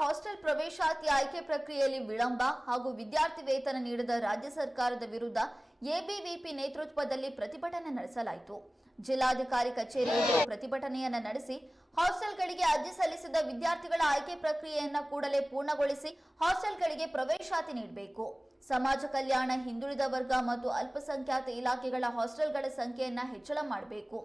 Hostel ಪ್ರವೇಶಾತಿ ಆಯ್ಕೆ ಪ್ರಕ್ರಿಯೆಯಲ್ಲಿ ವಿಳಂಬ ಹಾಗೂ ವಿದ್ಯಾರ್ಥಿ ವೇತನ ನೀಡದ ರಾಜ್ಯ ಸರ್ಕಾರದ ವಿರುದ್ಧ ಎಬಿವಿಪಿ ನೇತೃತ್ವದಲ್ಲಿ ಪ್ರತಿಭಟನೆ ನಡೆಸಲಾಯಿತು. ಜಿಲ್ಲಾಧಿಕಾರಿ ಕಚೇರಿಯಲ್ಲಿ ಪ್ರತಿಭಟನೆಯನ್ನ ನಡೆಸಿ ಹಾಸ್ಟೆಲ್ಗಳಿಗೆ ಅರ್ಜಿ ಸಲ್ಲಿಸಿದ ವಿದ್ಯಾರ್ಥಿಗಳ ಆಯ್ಕೆ ಪ್ರಕ್ರಿಯೆಯನ್ನು ಕೂಡಲೇ ಪೂರ್ಣಗೊಳಿಸಿ ಹಾಸ್ಟೆಲ್ಗಳಿಗೆ ಪ್ರವೇಶಾತಿ ನೀಡಬೇಕು. ಸಮಾಜ ಕಲ್ಯಾಣ, ಹಿಂದುಳಿದ ವರ್ಗ ಮತ್ತು ಅಲ್ಪಸಂಖ್ಯಾತ ಇಲಾಖೆಗಳ ಹಾಸ್ಟೆಲ್ಗಳ ಸಂಖ್ಯೆಯನ್ನು ಹೆಚ್ಚಳ ಮಾಡಬೇಕು.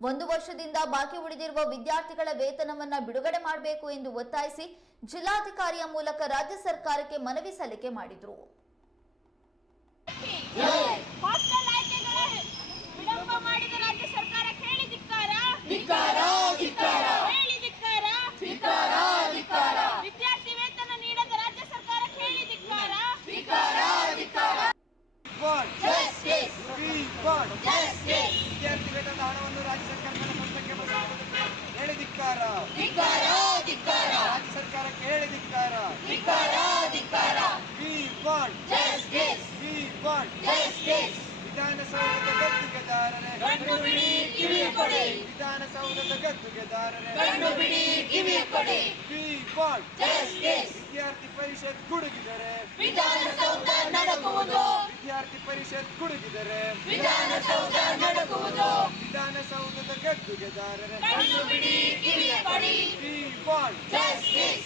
ಒಂದು ವರ್ಷದಿಂದ ಬಾಕಿ ಉಳಿದಿರುವ ವಿದ್ಯಾರ್ಥಿಗಳ ವೇತನವನ್ನ ಬಿಡುಗಡೆ ಮಾಡಬೇಕು ಎಂದು ಒತ್ತಾಯಿಸಿ ಜಿಲ್ಲಾಧಿಕಾರಿಯ ಮೂಲಕ ರಾಜ್ಯ ಸರ್ಕಾರಕ್ಕೆ ಮನವಿ ಸಲ್ಲಿಕೆ ಮಾಡಿದ್ರು ಹಾಸ್ಟೆಲ್ ಆಯ್ಕೆಗಳ ವಿಳಂಬ ಮಾಡಿದ ರಾಜ್ಯ ಸರ್ಕಾರ ಕೇಳಿ ಧಿಕ್ಕಾರ ಹೇಳಿ ಧಿಕ್ಕಾರ ವಿದ್ಯಾರ್ಥಿ ವೇತನ ನೀಡದ ರಾಜ್ಯ ಸರ್ಕಾರ ಕೇಳಿ ಧಿಕ್ಕಾರ ಬೋರ್ಡ್ ವಿ ಬೋರ್ಡ್ ವಿದ್ಯಾರ್ಥಿ ವೇತನದ ಹಣವನ್ನು ರಾಜ್ಯ ಬಳಸಿಕೊಳ್ಳುವುದಕ್ಕೆ ಹೇಳಿ ಧಿಕ್ಕಾರ. ರಾಜ್ಯ ಸರ್ಕಾರಕ್ಕೆ ಹೇಳಿ ಧಿಕ್ಕಾರ. ವಿ ವಿ ವಿಧಾನಸೌಧದ ವಿಧಾನಸೌಧದ ಗದ್ದುಗೆದಾರರೇ. V justice. ವಿದ್ಯಾರ್ಥಿ ಪರಿಷತ್ ಗುಡುಗಿದರೆ. ವಿಧಾನಸೌಧ ನಡಕುವುದು. ವಿದ್ಯಾರ್ಥಿ ಪರಿಷತ್ ಗುಡುಗಿದರೆ. ವಿಧಾನಸೌಧ ನಡಕುವುದು. ವಿಧಾನಸೌಧದ ಗದ್ದುಗೆದಾರರೇ. ಕಣ್ಣು ಬಿಡಿ ಕಿವಿ ಕೊಡಿ. Bond justice.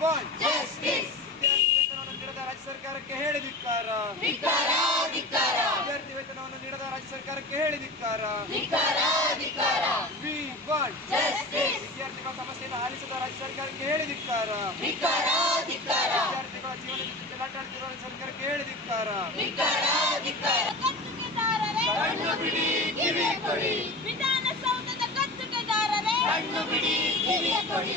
Bond justice. ವಿದ್ಯಾರ್ಥಿ ವೇತನವನ್ನು ನೀಡದ ರಾಜ್ಯ ಸರ್ಕಾರಕ್ಕೆ ಹೇಳಿದಿಕ್ಕಾರ ವಿದ್ಯಾರ್ಥಿ ವೇತನವನ್ನು ನೀಡದ ರಾಜ್ಯ ಸರ್ಕಾರಕ್ಕೆ ಹೇಳಿದಿಕ್ಕಾರ ಧಿಕ್ಕಾರ ಧಿಕ್ಕಾರ ವಿ ಬಾಂಡ್ ಜಸ್ಟಿಸ್ ವಿದ್ಯಾರ್ಥಿಗಳ ಸಮಸ್ಯೆಯನ್ನು ಆಲಿಸದ ರಾಜ್ಯ ಸರ್ಕಾರಕ್ಕೆ ಹೇಳಿದಿಕ್ಕಾರ ಧಿಕ್ಕಾರ. ಧಿಕ್ಕಾರ ವಿದ್ಯಾರ್ಥಿಗಳ ಜೀವನ ಚೆಲ್ಲಾಟಾಡ್ತಿರುವ ರಾಜ್ಯ ಸರ್ಕಾರಕ್ಕೆ ಹೇಳಿದಿಕ್ಕಾರ ಧಿಕ್ಕಾರ. ಧಿಕ್ಕಾರ ಗದ್ದುಗೆದಾರರೇ ಕಣ್ಣು ಬಿಡಿ ಕಿವಿ ಕೊಡಿ ವಿಧಾನಸೌಧದ ಕಣ್ಣು ಬಿಡಿ ಕಿವಿಯ ಕೊಡಿ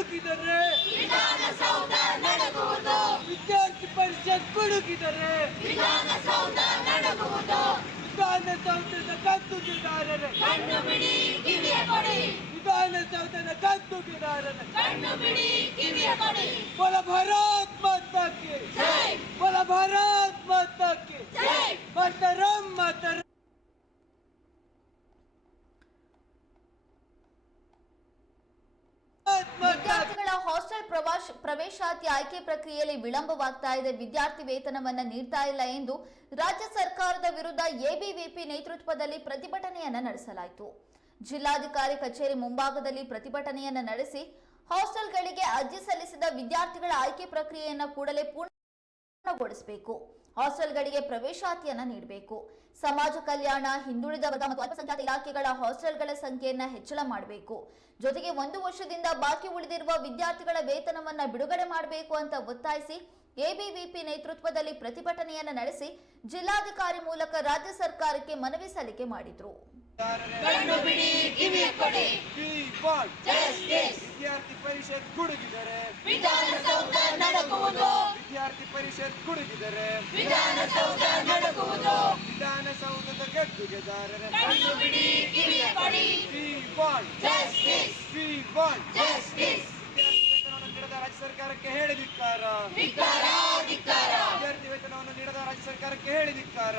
ಪರಿಷತ್ ಗುಡುಗಿದರೆ ವಿಧಾನಸೌಧ ನಡಗುವುದು ವಿದ್ಯಾರ್ಥಿ ಪರಿಷತ್ ಗುಡುಗಿದರೆ ವಿಧಾನಸೌಧ ನಡಗುವುದು ವಿಧಾನಸೌಧದ ಗದ್ದುಗೆದಾರರೇ ಕಣ್ಣು ಬಿಡಿ ಕಿವಿಯ ಕೊಡಿ ವಿಧಾನಸೌಧದ ಗದ್ದುಗೆದಾರರೇ ಕಣ್ಣು ಬಿಡಿ ಕಿವಿಯ ಕೊಡಿ बोला भारत माता की ಜೈ बोला भारत माता की ಜೈ मातरम मातरम ವಿದ್ಯಾರ್ಥಿಗಳ ಹಾಸ್ಟೆಲ್ ಪ್ರವಾಶ ಪ್ರವೇಶಾತಿ ಆಯ್ಕೆ ಪ್ರಕ್ರಿಯೆಯಲ್ಲಿ ವಿಳಂಬವಾಗ್ತಾ ಇದೆ. ವಿದ್ಯಾರ್ಥಿ ವೇತನವನ್ನ ನೀಡ್ತಾ ಇಲ್ಲ ಎಂದು ರಾಜ್ಯ ಸರ್ಕಾರದ ವಿರುದ್ಧ ಎಬಿವಿಪಿ ನೇತೃತ್ವದಲ್ಲಿ ಪ್ರತಿಭಟನೆಯನ್ನ ನಡೆಸಲಾಯಿತು. ಜಿಲ್ಲಾಧಿಕಾರಿ ಕಚೇರಿ ಮುಂಭಾಗದಲ್ಲಿ ಪ್ರತಿಭಟನೆಯನ್ನ ನಡೆಸಿ ಹಾಸ್ಟೆಲ್ಗಳಿಗೆ ಅರ್ಜಿ ಸಲ್ಲಿಸಿದ ವಿದ್ಯಾರ್ಥಿಗಳ ಆಯ್ಕೆ ಪ್ರಕ್ರಿಯೆಯನ್ನು ಕೂಡಲೇ ಪೂರ್ಣಗೊಳಿಸಬೇಕು. ಹಾಸ್ಟೆಲ್ಗಳಿಗೆ ಪ್ರವೇಶಾತಿಯನ್ನು ನೀಡಬೇಕು. ಸಮಾಜ ಕಲ್ಯಾಣ, ಹಿಂದುಳಿದ ವರ್ಗ ಮತ್ತು ಅಲ್ಪಸಂಖ್ಯಾತ ಇಲಾಖೆಗಳ ಹಾಸ್ಟೆಲ್ಗಳ ಸಂಖ್ಯೆಯನ್ನು ಹೆಚ್ಚಳ ಮಾಡಬೇಕು. ಜೊತೆಗೆ ಒಂದು ವರ್ಷದಿಂದ ಬಾಕಿ ಉಳಿದಿರುವ ವಿದ್ಯಾರ್ಥಿಗಳ ವೇತನವನ್ನ ಬಿಡುಗಡೆ ಮಾಡಬೇಕು ಅಂತ ಒತ್ತಾಯಿಸಿ ಎಬಿವಿಪಿ ನೇತೃತ್ವದಲ್ಲಿ ಪ್ರತಿಭಟನೆಯನ್ನ ನಡೆಸಿ ಜಿಲ್ಲಾಧಿಕಾರಿ ಮೂಲಕ ರಾಜ್ಯ ಸರ್ಕಾರಕ್ಕೆ ಮನವಿ ಸಲ್ಲಿಕೆ ಮಾಡಿದ್ರು. ಕಣ್ಣು ಬಿಡಿ ಕಿವಿಯ ಕೊಡಿ. ವಿದ್ಯಾರ್ಥಿ ಪರಿಷತ್ ಗುಡುಗಿದರೆ. ವಿಧಾನಸೌಧ ನಡಗುವುದು ವಿದ್ಯಾರ್ಥಿ ಪರಿಷತ್ ಗುಡುಗಿದರೆ. ವಿಧಾನಸೌಧ ನಡಗುವುದು ವಿಧಾನಸೌಧದ ಗದ್ದುಗೆದಾರರ ಕಣ್ಣು ಬಿಡಿ ಕಿವಿಯ ಕೊಡಿ. ಜಸ್ಟಿಸ್. ಜಸ್ಟಿಸ್. ವಿದ್ಯಾರ್ಥಿ ವೇತನವನ್ನು ನೀಡದ ರಾಜ್ಯ ಸರ್ಕಾರಕ್ಕೆ ಹೇಳಿದಿಕ್ಕಾರ ವಿದ್ಯಾರ್ಥಿ ವೇತನವನ್ನು ನೀಡದ ರಾಜ್ಯ ಸರ್ಕಾರಕ್ಕೆ ಹೇಳಿದಿಕ್ಕಾರ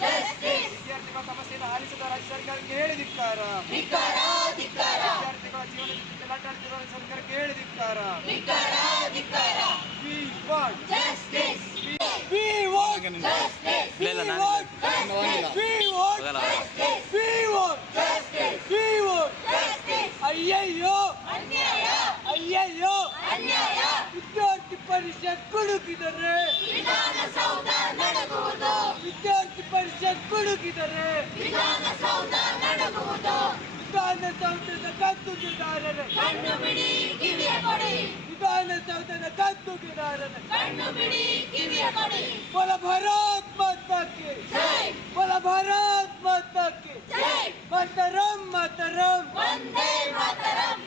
ಜಸ್ಟಿಸ್ ವಿದ್ಯಾರ್ಥಿಗಳ ಸಮಸ್ಯೆಯನ್ನು ಆಲಿಸದ ರಾಜ್ಯ ಸರ್ಕಾರಕ್ಕೆ ಹೇಳಿದಿಕ್ಕಾರ ಧಿಕ್ಕಾರ ವಿದ್ಯಾರ್ಥಿಗಳ ಜೀವನದ ಚೆಲ್ಲಾಟಾಡ್ತಿರುವ ರಾಜ್ಯ ಸರ್ಕಾರಕ್ಕೆ ಹೇಳಿದಿಕ್ಕಾರ ಧಿಕ್ಕಾರ ಇಲ್ಲ ಪರಿಷತ್ ಗುಡುಗಿದರೆ ವಿಧಾನಸೌಧ ನಡಗುವುದು ವಿದ್ಯಾರ್ಥಿ ಪರಿಷತ್ ಗುಡುಗಿದರೆ ವಿಧಾನಸೌಧ ನಡಗುವುದು ವಿಧಾನಸೌಧದ ಗದ್ದುಗೆದಾರರೇ ಕಣ್ಣು ಬಿಡಿ ಕಿವಿಯ ಕೊಡಿ ವಿಧಾನಸೌಧದ ಗದ್ದುಗೆದಾರರೇ ಕಣ್ಣು ಬಿಡಿ ಕಿವಿಯ ಕೊಡಿ बोला भारत माता की ಜೈ बोला भारत माता की ಜೈ मातरम मातरम ವಂದೇ ಮಾತರಂ